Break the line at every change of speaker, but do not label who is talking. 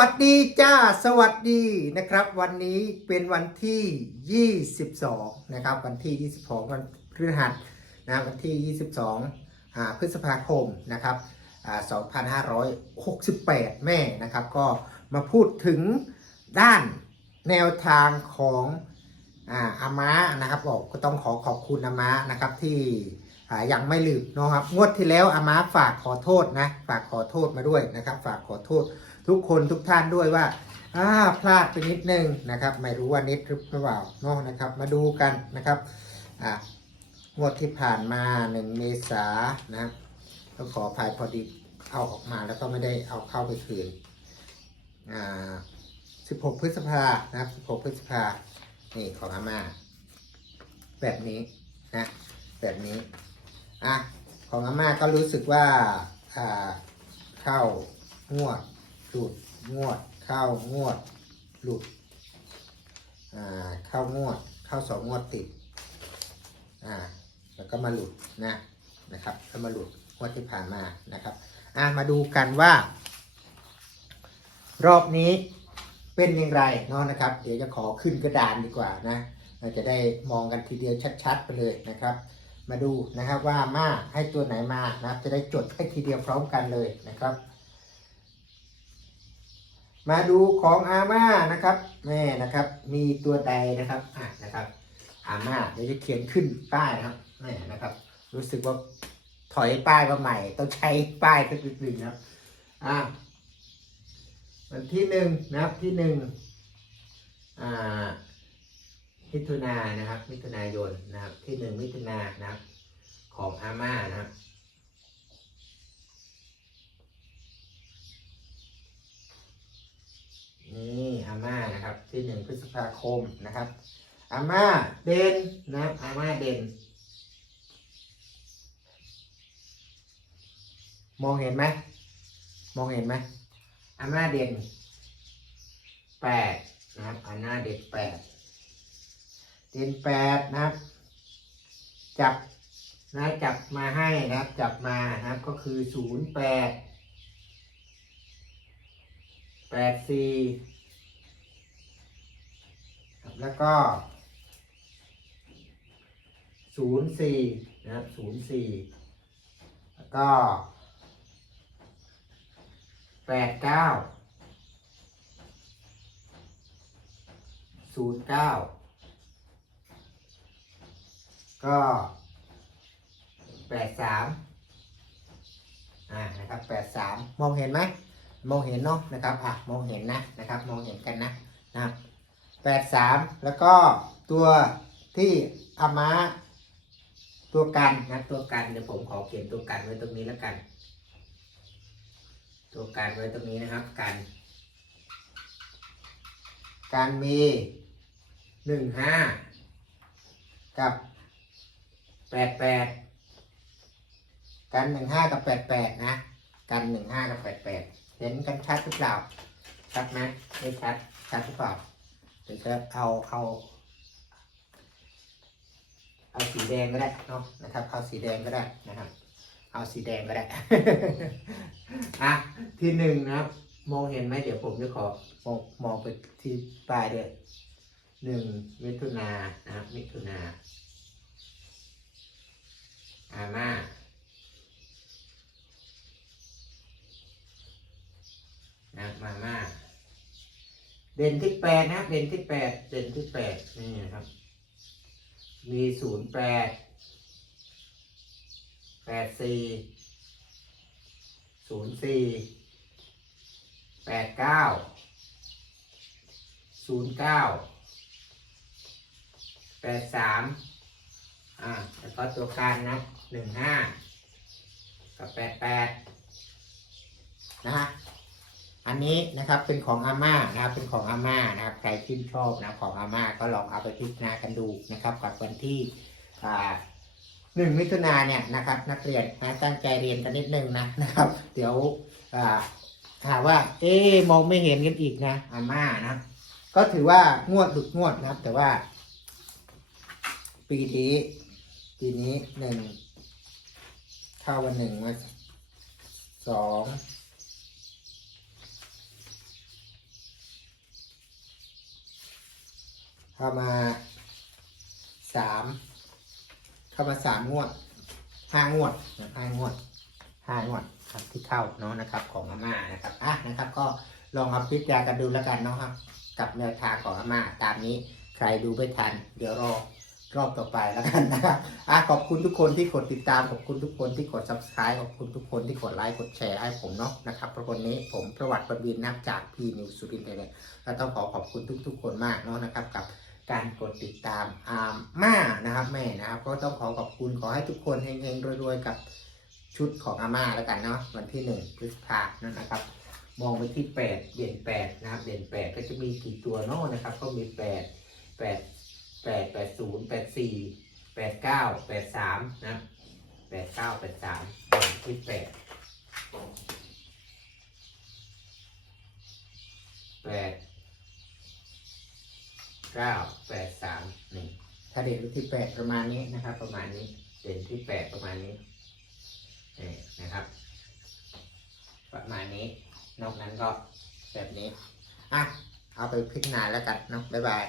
วัสดีจ้า สวัสดีนะครับ วันนี้เป็นวันที่ 22 นะครับ วันที่ 22 วันพฤหัสนะวันที่ 22อ่าพฤษภาคมนะครับอ่า2568 แม่นะครับ ก็มาพูดถึงด้านแนวทางของอ่าอาม้านะครับบอกก็ต้องขอขอบคุณอาม้านะครับที่อ่ายังไม่ลืมนะครับงวดที่แล้วอาม้าฝากขอโทษนะฝากขอโทษมาด้วยนะครับ ฝากขอโทษ ทุกคนทุกท่านด้วยว่าอ่าพลาดไปนิดนึงนะครับ ไม่รู้ว่านิดหรือเปล่าเนาะนะครับ มาดูกันนะครับอ่างวดที่ผ่านมาหนึ่งเมษานะต้องขออภัยพอดีเอาออกมาแล้วก็ไม่ได้เอาเข้าไปคืนอ่า16พฤษภานะครับ16พฤษภานี่ของอาม่าแบบนี้นะแบบนี้อะของอาม่าก็รู้สึกว่าอ่าเข้างวด หลุดงวด เข้างวด หลุดอ่าเข้างวด เข้าสองงวดติดอ่าแล้วก็มาหลุดนะนะครับก็มาหลุดงวดที่ผ่านมานะครับอ่ามาดูกันว่า รอบนี้เป็นอย่างไรเนาะนะครับ เดี๋ยวจะขอขึ้นกระดานดีกว่านะเราจะได้มองกันทีเดียวชัดๆ ไปเลยนะครับ มาดูนะครับว่ามาให้ตัวไหนมานะครับ จะได้จดให้ทีเดียวพร้อมกันเลยนะครับ มาดูของอาม่านะครับแม่นะครับ มีตัวใดนะครับอะนะครับ อาม่าเดี๋ยวจะเขียนขึ้นป้ายนะครับแม่นะครับ รู้สึกว่าถอยป้ายมาใหม่ ต้องใช้ป้ายสักนิดหนึ่งนะครับอะวันที่หนึ่งนะครับที่หนึ่งอ่ามิถุนานะครับ มิถุนายนนะครับ ที่หนึ่งมิถุนายนนะครับ ของอาม่านะครับ นี่อาม่านะครับ ที่หนึ่งพฤษภาคมนะครับ อาม่าเด่นนะครับอาม่าเด่น มองเห็นไหมมองเห็นไหมอาม่าเด่นแปดนะครับอาม่าเด่นแปดเด่นแปดนะครับ จับนะจับมาให้นะครับ จับมานะครับก็คือศูนย์แปดแปดสี่ แล้วก็ศูนย์สี่นะครับศูนย์สี่แล้วก็แปดเก้าศูนย์เก้าก็แปดสามอ่านะครับแปดสามมองเห็นไหมมองเห็นเนาะนะครับอะมองเห็นนะนะครับ มองเห็นกันนะนะครับ แปดสามแล้วก็ตัวที่อามาตัวกันนะตัวกันเดี๋ยวผมขอเขียนตัวกันไว้ตรงนี้แล้วกัน ตัวกันไว้ตรงนี้นะครับกันการมีหนึ่งห้ากับแปดแปดกันหนึ่งห้ากับแปดแปดนะกันหนึ่งห้ากับแปดแปดเห็นกันชัดหรือเปล่าชัดไหมไม่ชัดชัดหรือเปล่า ดี๋ยวจะเอาเอาเอาสีแดงก็ได้เนาะนะครับ เอาสีแดงก็ได้นะครับ เอาสีแดงก็ได้ อะที่หนึ่งนะครับ มองเห็นไหมเดี๋ยวผมจะขอมองมองไปที่ปลายเดือนหนึ่งมิถุนานะครับมิถุนาอาม่านะมาม่า เด่นที่แปดนะเด่นที่แปดเด่นที่แปดนี่นะครับ มีศูนย์แปดแปดสี่ศูนย์สี่แปดเก้าศูนย์เก้าแปดสามอ่าแล้วก็ตัวการนะหนึ่งห้ากับแปดแปดนะฮะ อันนี้นะครับเป็นของอาม่านะครับเป็นของอาม่านะครับใครชื่นชอบนะของอาม่าก็ลองเอาไปพิจารณากันดูนะครับกับวันที่หนึ่งมิถุนาเนี่ยนะครับนักเรียนนะตั้งใจเรียนกันนิดนึงนะนะครับ เดี๋ยวถามว่า เอ๊ะมองไม่เห็นกันอีกนะอาม่านะก็ถือว่างวดหลุดงวดนะครับ แต่ว่า ปีนี้ปีนี้หนึ่งเข้าวันหนึ่งมาสอง เข้ามาสามเข้ามาสามงวดห้างวดนะห้างวดห้างวดครับที่เข้าเนาะนะครับ ของอาม่านะครับอะนะครับ ก็ลองเอาพิจารณากันดูแล้วกันเนาะครับ กับแนวทางของอาม่าตามนี้ใครดูไม่ทัน เดี๋ยวรอรอบต่อไปแล้วกันนะครับอะขอบคุณทุกคนที่กดติดตามขอบคุณทุกคนที่กด subscribe ขอบคุณทุกคนที่กดไลค์กดแชร์ให้ผมเนาะนะครับเพราะวันนี้ผมประวัติประวินนับจากพีนิวสุรินทร์ไทยแลนด์ก็ต้องขอขอบคุณทุก ๆ คนมากเนาะนะครับกับ การกดติดตามอาม่านะครับแม่นะครับ ก็ต้องขอขอบคุณขอให้ทุกคนเฮงๆรวยๆกับชุดของอาม่าแล้วกันเนาะวันที่หนึ่งพฤษภาคมนนนะครับ มองไปที่แปดเด่นแปดนะครับเด่นแปดก็จะมีกี่ตัวเนาะนะครับ ก็มีแปดแปดแปดแปดศูนย์แปดสี่แปดเก้าแปดสามนะแปดเก้าแปดสามที่แปดแปดเก้าแปดสามนี่ถ้าเด่นที่แปดประมาณนี้นะครับ ประมาณนี้เด่นที่แปดประมาณนี้นี่นะครับ ประมาณนี้ นอกนั้นก็แบบนี้อะเอาไปพิจารณาแล้วกันเนาะบ๊ายบาย